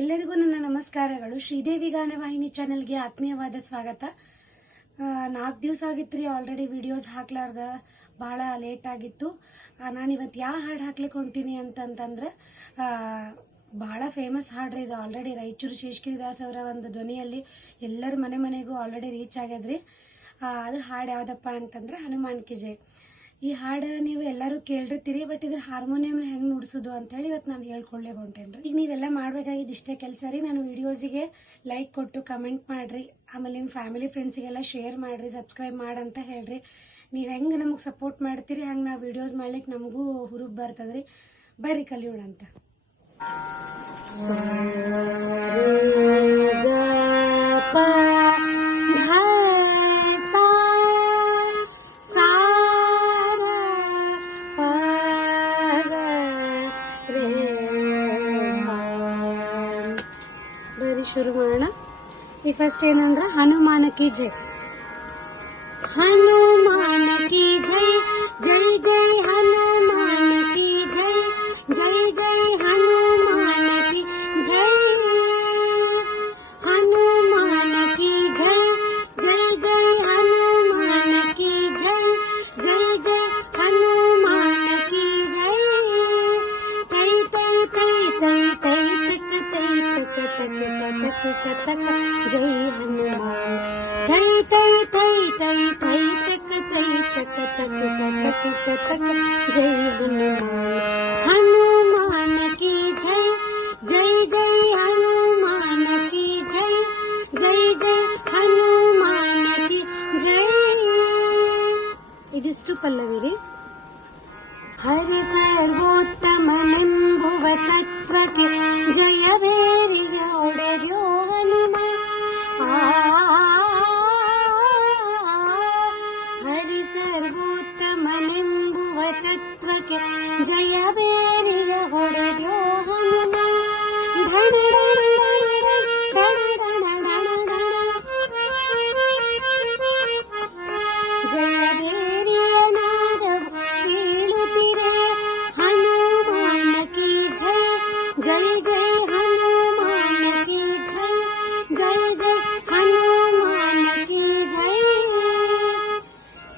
ಎಲ್ಲರಿಗೂ ನನ್ನ ನಮಸ್ಕಾರಗಳು. ಶ್ರೀದೇವಿ ಗಾನವಾಹಿನಿ ಚಾನೆಲ್ಗೆ ಆತ್ಮೀಯವಾದ ಸ್ವಾಗತ. 4 ದಿವಸ ಆಗಿತ್ತು ರೀ ಆಲ್ರೆಡಿ ವಿಡಿಯೋಸ್ ಹಾಕ್ಲಾರ್ದ, ಬಹಳ ಲೇಟ್ ಆಗಿತ್ತು. ನಾನು ಇವತ್ತು ಯಾವ ಹಾಡು ಹಾಕ್ಲಿಕ್ಕೆ ಹೊಂಟೀನಿ ಅಂತಂದ್ರೆ ಬಹಳ ಫೇಮಸ್ ಹಾಡ್ರಿ ಇದು. ಆಲ್ರೆಡಿ ರಾಯಚೂರು ಶೇಷಗಿರಿದಾಸ್ ಅವರ ಒಂದು ಧ್ವನಿಯಲ್ಲಿ ಎಲ್ಲರ ಮನೆಗೂ ಆಲ್ರೆಡಿ ರೀಚ್ ಆಗ್ಯದ್ರಿ. ಅದು ಹಾಡು ಯಾವ್ದಪ್ಪ ಅಂತಂದ್ರೆ ಹನುಮಾನ್ ಕಿ ಜೈ. ಈ ಹಾಡು ನೀವು ಎಲ್ಲರೂ ಕೇಳಿರ್ತೀರಿ, ಬಟ್ ಇದು ಹಾರ್ಮೋನಿಯಂ ಹೆಂಗ್ ನುಡಿಸೋದು ಅಂತ ಹೇಳಿ ಇವತ್ತು ನಾನು ಹೇಳ್ಕೊಳ್ಳೇ ಹೊಂಟೇನ್ರಿ. ಈಗ ನೀವೆಲ್ಲ ಮಾಡ್ಬೇಕಾಗಿದ್ದು ಇಷ್ಟೇ ಕೆಲಸ ರೀ. ನಾನು ವಿಡಿಯೋಸಿಗೆ ಲೈಕ್ ಕೊಟ್ಟು ಕಮೆಂಟ್ ಮಾಡ್ರಿ, ಆಮೇಲೆ ನಿಮ್ಮ ಫ್ಯಾಮಿಲಿ ಫ್ರೆಂಡ್ಸಿಗೆಲ್ಲ ಶೇರ್ ಮಾಡ್ರಿ, ಸಬ್ಸ್ಕ್ರೈಬ್ ಮಾಡಂತ ಹೇಳ್ರಿ. ನೀವು ಹೆಂಗೆ ನಮಗೆ ಸಪೋರ್ಟ್ ಮಾಡ್ತೀರಿ ಹಂಗೆ ನಾವು ವಿಡಿಯೋಸ್ ಮಾಡ್ಲಿಕ್ಕೆ ನಮಗೂ ಹುರುಪ್ ಬರ್ತದ್ರಿ. ಬರ್ರಿ ಕಲಿಯೋಣ ಅಂತ. ಶುರು ಮಾಡೋಣ. ಈ ಫಸ್ಟ್ ಏನಂದ್ರ ಹನುಮಾನ ಕಿ ಜೈ. ಹನುಮಾನ ಕಿ ಜೈ, ಜೈ ಜೈ ಹನುಮಾನ ಕಿ ಜೈ, ಜೈ ಜೈ ಹನುಮಾನ ಕಿ ಜೈ. ಹನುಮಾನ ಕಿ ಜೈ, ಜೈ ಜೈ ಹನುಮಾನ ಕಿ ಜೈ, ಜೈ ಜೈ ಹನುಮಾನ ಕಿ ಜೈ. ತೈ ತೈ ತೈ ತೈ ತೈ ತಕ ತೈ ತಕ ತಕ ತಕ ಜೈ ಹನುಮಾನ್. ತೈ ತೈ ತೈ ತೈ ತೈ ತಕ ತೈ ತಕ ತಕ ತಕ ತಕ ಜೈ ಹನುಮಾನ್. ಹನುಮಾನ ಕಿ ಜೈ, ಜೈ ಜೈ ಹನುಮಾನ ಕಿ ಜೈ, ಜೈ ಜೈ ಹನುಮಾನ ಕಿ ಜೈ. ಇದಿಷ್ಟು ಪಲ್ಲವಿ ರೀ. ಹರಿ ಸರ್ವೋತ್ತಮನೆಂಬುವ ತತ್ವಕ್ಕೆ ಜಯವೇರಿಯೊಡೆಯೋ ಹನುಮ. ಹರಿ ಸರ್ವೋತ್ತಮನೆಂಬುವ ತತ್ವಕ್ಕೆ ಜಯವೇರಿಯ ಹೊಡೆಯೋ ಹನುಮ. ಜಯವೇರಿಯನಾದವು ಕೇಳುತ್ತಿರೆ ಹನುಮಾನ ಕಿ ಜೈ, ಜೈ ಜೈ ಹನುಮಾನ ಕಿ ಜೈ, ಜೈ ಜೈ ಹನುಮಾನ ಕಿ ಜೈ.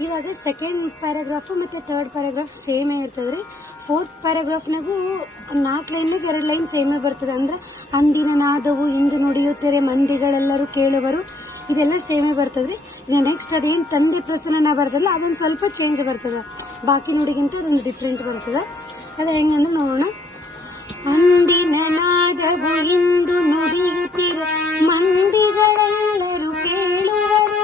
ಇವಾಗ ಸೆಕೆಂಡ್ ಪ್ಯಾರಾಗ್ರಾಫ್ ಮತ್ತೆ ಥರ್ಡ್ ಪ್ಯಾರಾಗ್ರಾಫ್ ಸೇಮೇ ಇರ್ತದ್ರಿ. ಫೋರ್ತ್ ಪ್ಯಾರಾಗ್ರಾಫ್ನಾಗೂ 4 ಲೈನ್ಗೆ 2 ಲೈನ್ ಸೇಮೇ ಬರ್ತದೆ. ಅಂದ್ರೆ ಅಂದಿನ ನಾದವು ಇಂದು ನುಡಿಯುತ್ತಾರೆ ಮಂದಿಗಳೆಲ್ಲರೂ ಕೇಳುವರು, ಇದೆಲ್ಲ ಸೇಮೇ ಬರ್ತದ್ರಿ. ನೆಕ್ಸ್ಟ್ ಅದೇನು ತಂದೆ ಪ್ರಸನ್ನ ಬರ್ತದಲ್ಲ ಅದೊಂದು ಸ್ವಲ್ಪ ಚೇಂಜ್ ಬರ್ತದೆ, ಬಾಕಿ ನುಡಿಗಿಂತ ಅದೊಂದು ಡಿಫ್ರೆಂಟ್ ಬರ್ತದೆ. ಅದು ಹೆಂಗಂದ್ರೆ ನೋಡೋಣ. ಅಂದಿನ ನಾದವು ಇಂದು ನುಡಿಯುತ್ತಿರ ಮಂದಿಗಳೆಲ್ಲರೂ ಕೇಳುವರು.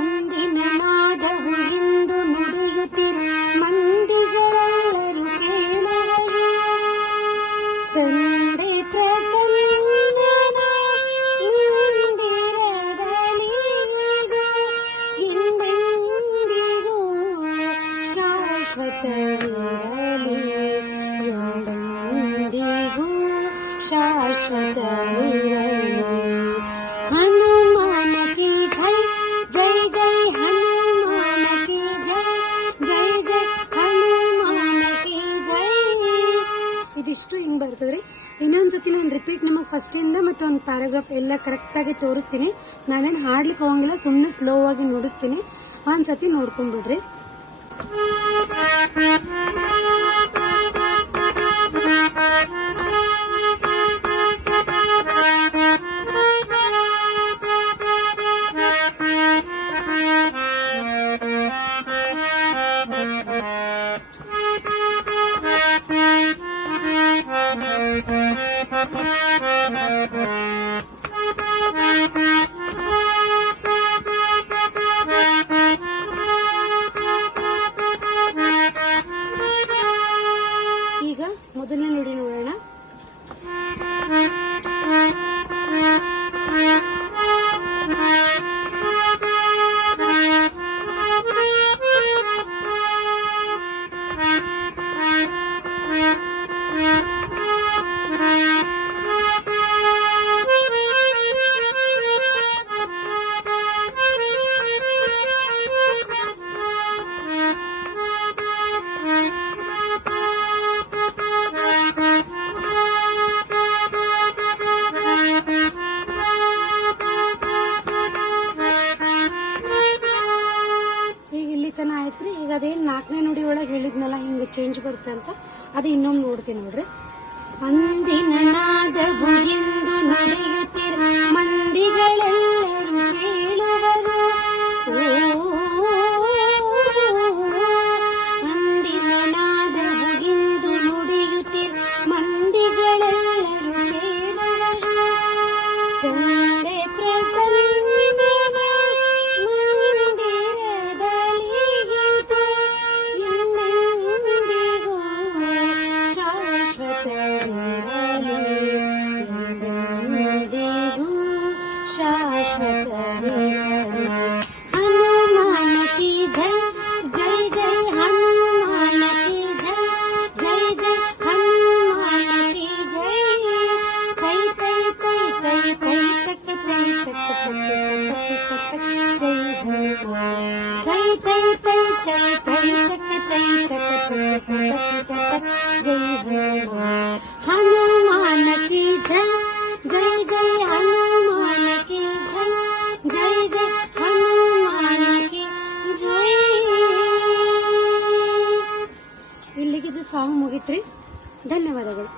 ಅಂದಿನ ನಾದವು ಇಂದು ನುಡಿಯುತ್ತಿರ ಮಂದಿಗಳೆಲ್ಲರೂ ಕೇಳುವರು. ತಂದೆ ಪ್ರಸನ್ನನ ಮಂದಿರದಲೀಗ ಹಿಂದೆಂದಿಗೂ ಶಾಶ್ವತವಿರಲಿ, ಎಂದೆಂದಿಗೂ ಶಾಶ್ವತವಿರಲಿ. ಹನುಮಾನ ಕಿ ಜೈ, ಜೈ ಜೈ ಹನುಮಾನ ಕಿ ಜೈ, ಜೈ ಜೈ ಹನುಮಾನ ಕಿ ಜೈ. ಇದಿಷ್ಟು ಹಿಂಗ್ ಬರ್ತದ್ರಿ. ಇನ್ನೊಂದ್ಸತಿ ನಾನು ರಿಪೀಟ್ ನಿಮಗೆ ಫಸ್ಟ್ ಇಂದ ಮತ್ತೆ ಒಂದು ಪ್ಯಾರಾಗ್ರಾಫ್ ಎಲ್ಲ ಕರೆಕ್ಟ್ ಆಗಿ ತೋರಿಸ್ತೀನಿ. ನಾನೇನು ಹಾಡ್ಲಿಕ್ಕೆ ಹೋಗಂಗಿಲ್ಲ, ಸುಮ್ಮನೆ ಸ್ಲೋ ಆಗಿ ನುಡಿಸ್ತೀನಿ. ಒಂದ್ಸತಿ ನೋಡ್ಕೊಂಡ್ಬಿಡ್ರಿ. ಹೇಳಿದ್ನಲ್ಲ ಹಿಂಗೆ ಚೇಂಜ್ ಬರುತ್ತೆ ಅಂತ, ಅದು ಇನ್ನೊಮ್ಮೆ ನೋಡ್ತೀನಿ ನೋಡ್ರಿ. ಅಂದಿನ ನಾದವು ಎಂದು ನುಡಿಯುತ್ತಿರ ಮಂದಿಗಳೆಲ್ಲರೂ ಕೇಳುವರು. ಅಂದಿನ ನಾದವು ಎಂದು ನುಡಿಯುತ್ತಿರ ಮಂದಿಗಳೆಲ್ಲರೂ ಕೇಳುವರು. ತಂದೆ ಪ್ರಸನ್ನನ ಮಂದಿರದಲ್ಲಿಗಿಂತು ಎಂದೆಂದಿಗೂ ಶಾಶ್ವತವಿರಲಿ, ಎಂದೆಂದಿಗೂ ಶಾಶ್ವತವಿರಲಿ. ಹನುಮಾನ ಕಿ ಜೈ ಜೈ ಜೈ ಹನುಮಾನ ಕಿ ಜೈ ಜೈ ಜೈ ಹನುಮಾನ ಕಿ ಜೈ. ಕೈ ಕೈ ಕೈ ಕೈ ಕೈ ತಕ್ಕ ಕೈ ತಕ್ಕ ಜೈ ಹನುಮಾನ್. ಕೈ ಕೈ ಕೈ ಕೈ ಕೈ ತಕ್ಕ ಕೈ ತಕ್ಕ ಜೈ ಹನುಮಾನ್. ಹನುಮಾನ ಕಿ ಜೈ ಜೈ ಜೈ ಹನುಮಾನ ಕಿ ಜೈ ಜೈ ಜೈ ಹನುಮಾನ ಕಿ ಜೈ. ಇಲ್ಲಿಗಿದು ಸಾಂಗ್ ಮುಗಿತ್ರಿ. ಧನ್ಯವಾದಗಳು.